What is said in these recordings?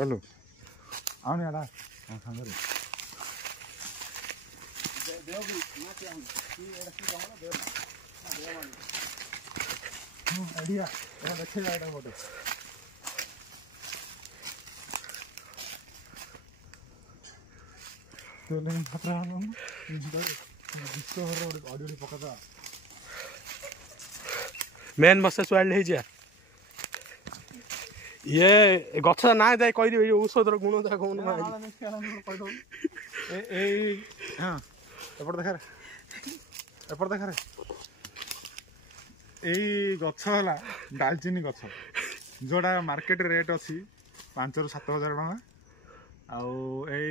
hello आउने होला सँगै आइडिया देखिएगा एटा फोटो तो लेकिन खतरा है ना डिस्कवर ऑडियो पकाता मेन मसेज वाइल्ड है जा ये गछ ना दे कहि दिबे औषधर गुण दा कोन मा ए हां एपड़ देखा रे एई गछ हला दालचीनी गछ जोड़ा मार्केट रेट अछि 5 ରୁ 7 हजार टका आउ एई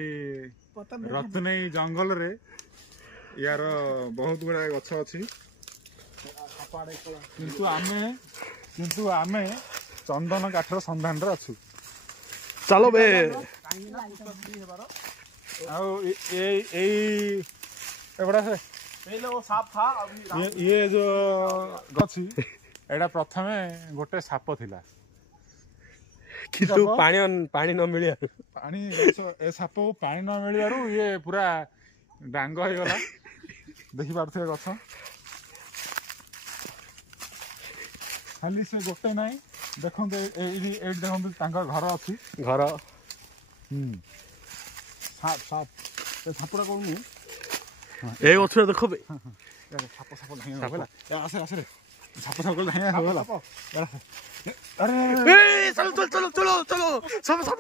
रत्नई जंगल रे यार बहुत गुड़ा गछ अछि किंतु आमे चंदन काठर संधान रे अछु चलो बे आउ एबड़ा से ये जो गछि एडा प्रथमे गोटे साप थिला किंतु पानी न मिलिया पानी ए साप पानी न मिलियारू ये पूरा डांग हो गला देखि पारथे गछ खाली से गोटे नाही देखो देखो घर अच्छी घर साप सापड़ा कौन ए गछरे देखो बे साप आसे आसे साप अरे चलो चलो चलो चलो चलो सब सब